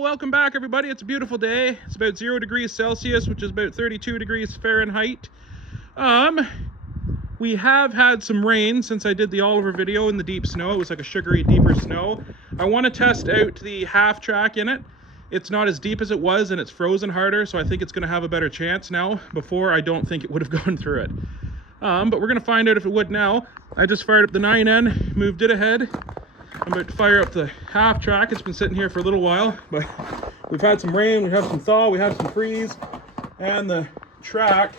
Well, welcome back everybody. It's a beautiful day. It's about 0 degrees Celsius, which is about 32 degrees Fahrenheit. We have had some rain since I did the Oliver video in the deep snow. It was like a sugary, deeper snow. I want to test out the half track in it. It's not as deep as it was and it's frozen harder, so I think it's going to have a better chance now. Before, I don't think it would have gone through it. But we're going to find out if it would now. I just fired up the 9N, moved it ahead. I'm about to fire up the half track. It's been sitting here for a little while, but we've had some rain, we have some thaw, we have some freeze, and the track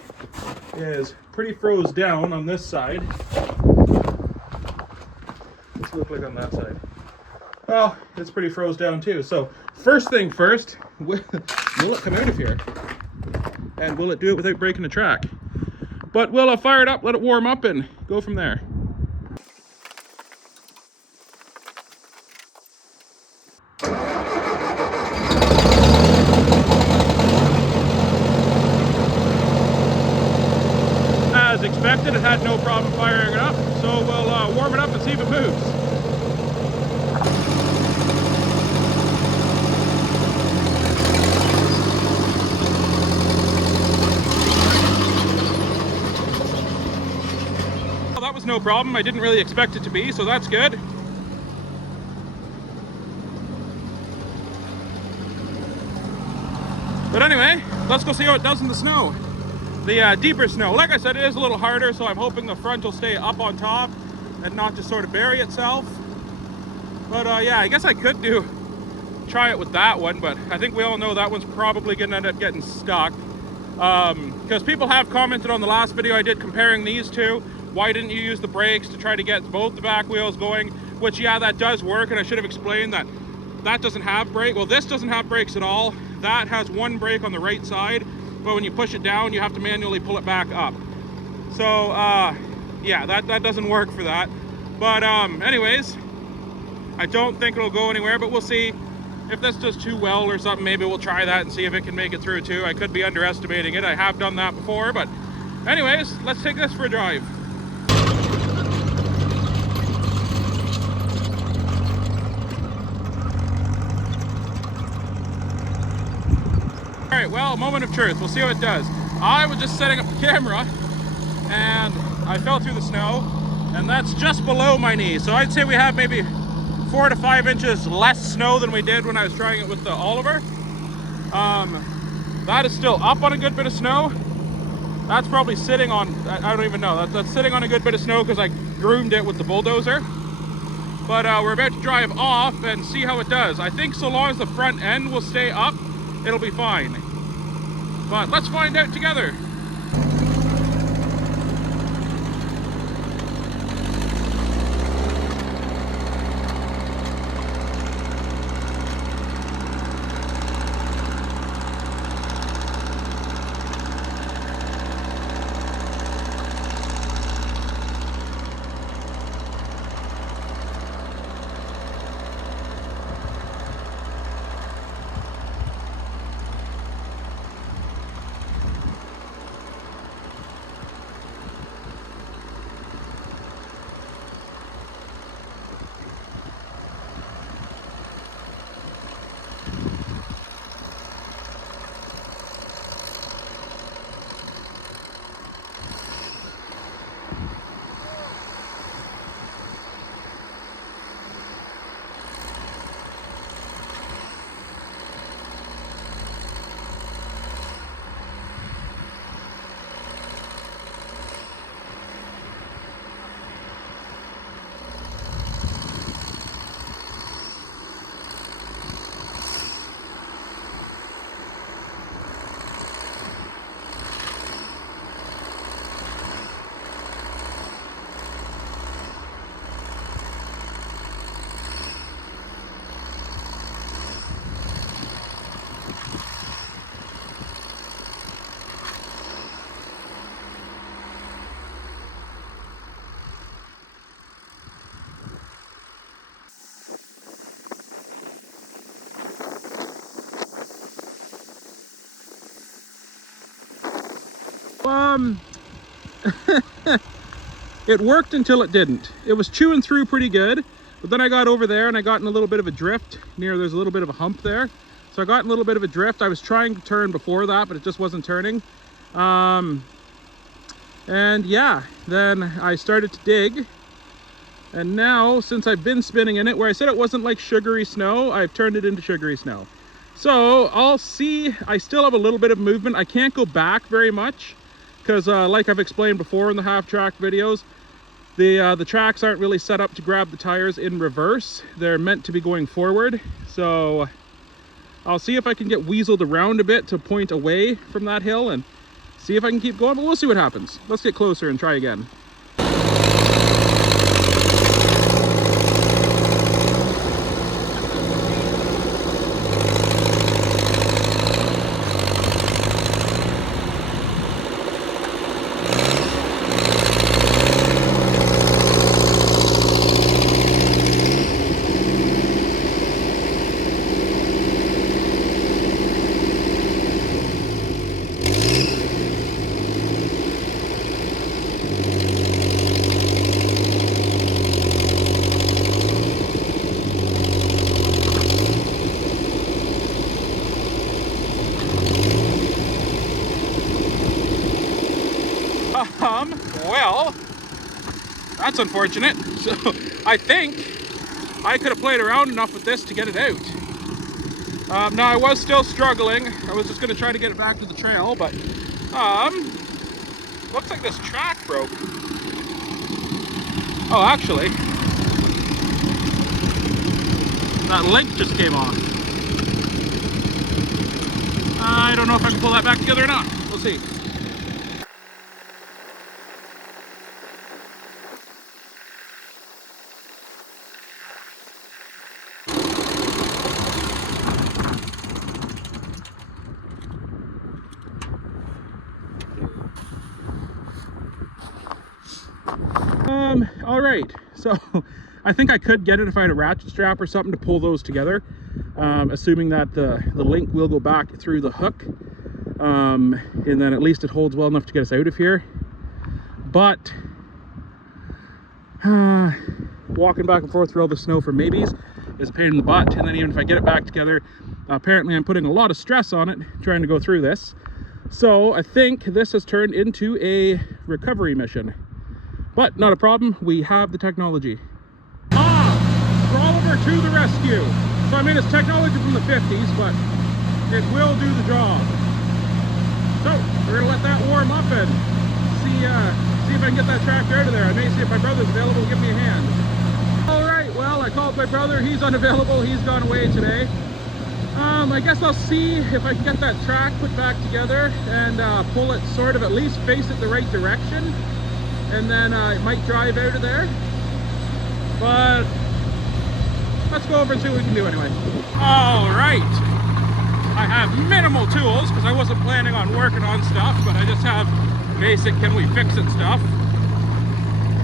is pretty froze down on this side. What's it look like on that side? Well, it's pretty froze down too. So first thing first, will it come out of here? And will it do it without breaking the track? But we'll fire it up, let it warm up, and go from there. As expected, it had no problem firing it up, so we'll warm it up and see if it moves. Well, that was no problem. I didn't really expect it to be, so that's good. But anyway, let's go see how it does in the snow. The deeper snow. Like I said, it is a little harder, so I'm hoping the front will stay up on top and not just sort of bury itself. But yeah, I guess I could try it with that one, but I think we all know that one's probably gonna end up getting stuck. Because people have commented on the last video I did comparing these two. Why didn't you use the brakes to try to get both the back wheels going? Which, yeah, that does work, and I should have explained that that doesn't have brake. Well, this doesn't have brakes at all. That has one brake on the right side, but when you push it down, you have to manually pull it back up. So yeah, that doesn't work for that. But anyways, I don't think it'll go anywhere, but we'll see. If this does too well or something, maybe we'll try that and see if it can make it through too. I could be underestimating it. I have done that before, but anyways, let's take this for a drive. All right, well, moment of truth. We'll see how it does. I was just setting up the camera and I fell through the snow, and that's just below my knee. So I'd say we have maybe 4 to 5 inches less snow than we did when I was trying it with the Oliver. That is still up on a good bit of snow. That's probably sitting on, I don't even know, that's sitting on a good bit of snow because I groomed it with the bulldozer. But we're about to drive off and see how it does. I think so long as the front end will stay up, it'll be fine. But let's find out together. It worked until it didn't. It was chewing through pretty good, but then I got over there and I got in a little bit of a drift near, there's a little bit of a hump there. So I got in a little bit of a drift. I was trying to turn before that, but it just wasn't turning. And yeah, then I started to dig. And now, since I've been spinning in it, where I said it wasn't like sugary snow, I've turned it into sugary snow. So I'll see. I still have a little bit of movement. I can't go back very much because like I've explained before in the half track videos, the tracks aren't really set up to grab the tires in reverse. They're meant to be going forward. So I'll see if I can get weaseled around a bit to point away from that hill and see if I can keep going, but we'll see what happens. Let's get closer and try again. Well, that's unfortunate. So I think I could have played around enough with this to get it out. Now I was still struggling. I was just going to try to get it back to the trail, but looks like this track broke. Oh, actually, that link just came off. I don't know if I can pull that back together or not. We'll see. All right, so I think I could get it if I had a ratchet strap or something to pull those together, assuming that the link will go back through the hook, and then at least it holds well enough to get us out of here. But walking back and forth through all the snow for maybes is a pain in the butt, and then even if I get it back together, apparently I'm putting a lot of stress on it trying to go through this. So I think this has turned into a recovery mission. But not a problem, we have the technology. Oliver to the rescue. So I mean, it's technology from the 50s, but it will do the job. So we're gonna let that warm up and see if I can get that tractor out of there. I may see if my brother's available to give me a hand. All right, well, I called my brother, he's unavailable, he's gone away today. I guess I'll see if I can get that track put back together and pull it sort of, at least face it the right direction. And then it might drive out of there, but let's go over and see what we can do anyway. All right, I have minimal tools because I wasn't planning on working on stuff, but I just have basic can we fix it stuff.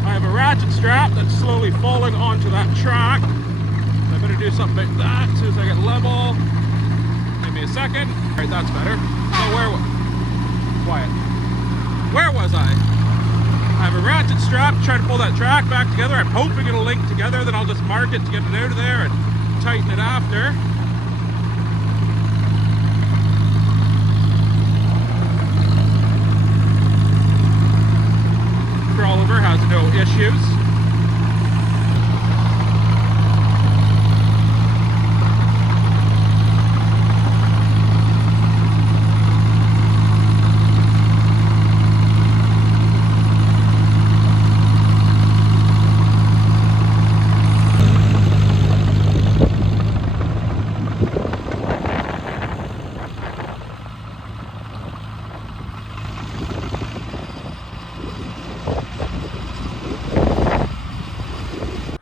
I have a ratchet strap that's slowly falling onto that track. I better do something about that as soon as I get level. Give me a second. All right, that's better. Oh, quiet. Where was I? I have a ratchet strap to try to pull that track back together. I'm hoping it'll link together, then I'll just mark it to get it out of there and tighten it after. Oliver has no issues.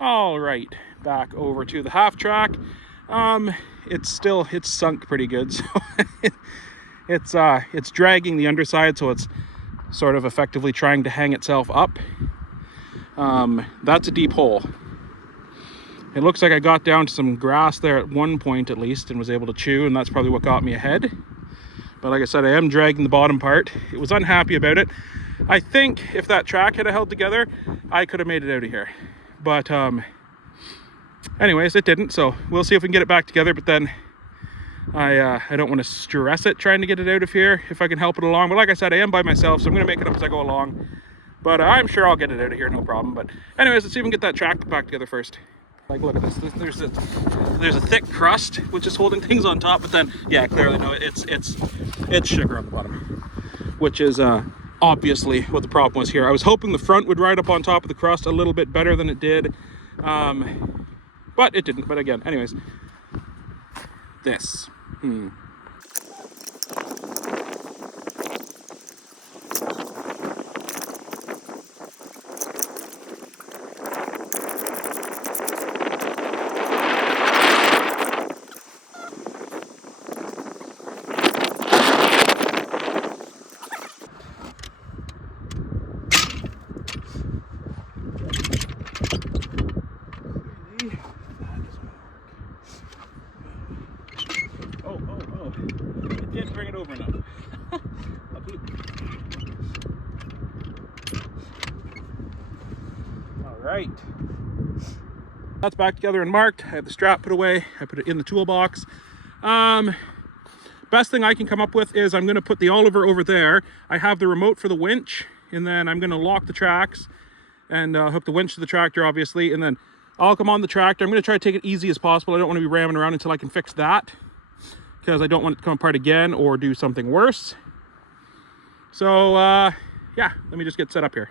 All right, back over to the half track. It's sunk pretty good, so it's dragging the underside, so it's sort of effectively trying to hang itself up. That's a deep hole. It looks like I got down to some grass there at one point at least and was able to chew, and that's probably what got me ahead. But like I said, I am dragging the bottom part. It was unhappy about it. I think if that track had held together, I could have made it out of here. But anyways, it didn't, so we'll see if we can get it back together. But then I don't want to stress it trying to get it out of here if I can help it along. But like I said, I am by myself, so I'm going to make it up as I go along. But I'm sure I'll get it out of here, no problem. But anyways, let's even get that track back together first. Like, look at this. There's a thick crust which is holding things on top, but then yeah, clearly no, it's sugar on the bottom, which is obviously what the problem was here. I was hoping the front would ride up on top of the crust a little bit better than it did, but it didn't. But again, anyways, this. Didn't bring it over enough. All right, that's back together and marked. I have the strap put away. I put it in the toolbox. Best thing I can come up with is I'm going to put the Oliver over there. I have the remote for the winch, and then I'm going to lock the tracks and hook the winch to the tractor, obviously, and then I'll come on the tractor. I'm going to try to take it easy as possible. I don't want to be ramming around until I can fix that, because I don't want it to come apart again or do something worse. So yeah, let me just get set up here.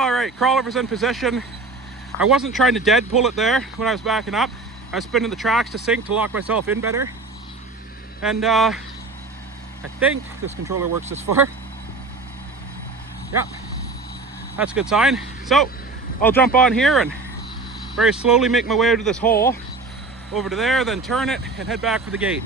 All right, crawlover's in position. I wasn't trying to dead pull it there when I was backing up. I was spinning the tracks to sync to lock myself in better. And I think this controller works this far. Yeah, that's a good sign. So I'll jump on here and very slowly make my way out of this hole, over to there, then turn it and head back for the gate.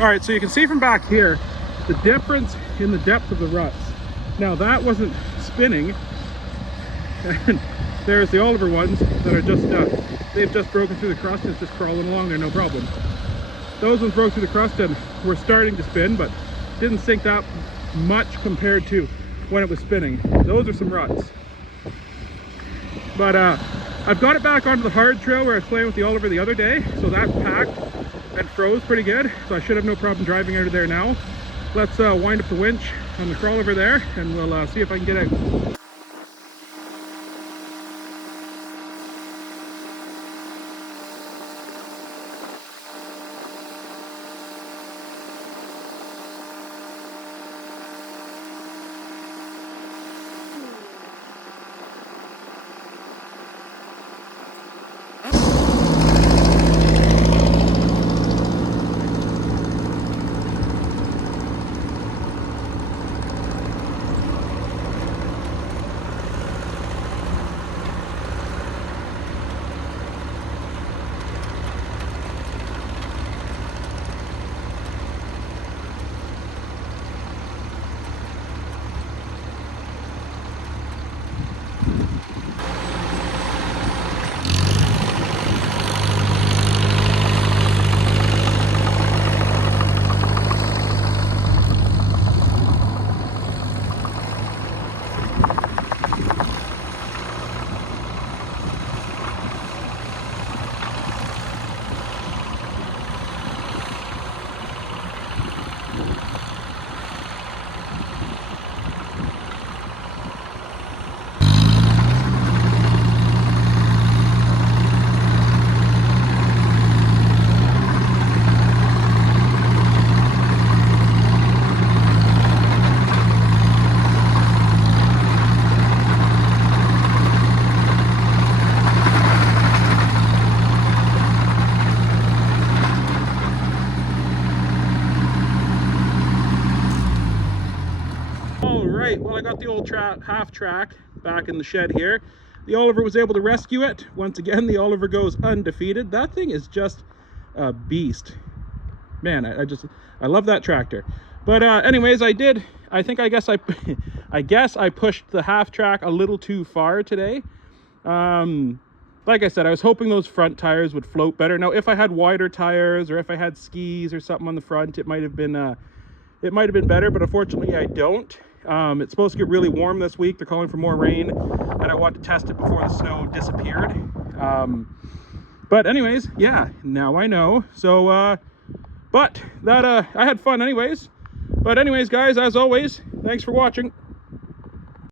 All right, so you can see from back here the difference in the depth of the ruts. Now that wasn't spinning, and there's the Oliver ones that are just they've just broken through the crust and it's just crawling along there, no problem. Those ones broke through the crust and were starting to spin, but didn't sink that much compared to when it was spinning. Those are some ruts. But I've got it back onto the hard trail where I was playing with the Oliver the other day, so that's packed and froze pretty good, so I should have no problem driving out of there now. Let's wind up the winch on the crawlover there, and we'll see if I can get out. Well, I got the old half track back in the shed here. The Oliver was able to rescue it. Once again, the Oliver goes undefeated. That thing is just a beast. Man, I love that tractor. But anyways, I guess I pushed the half track a little too far today. Like I said, I was hoping those front tires would float better. Now, if I had wider tires or if I had skis or something on the front, it might have been better, but unfortunately I don't. It's supposed to get really warm this week. They're calling for more rain, and I wanted to test it before the snow disappeared. But anyways, yeah, now I know. So but that I had fun anyways. But anyways, guys, as always, thanks for watching.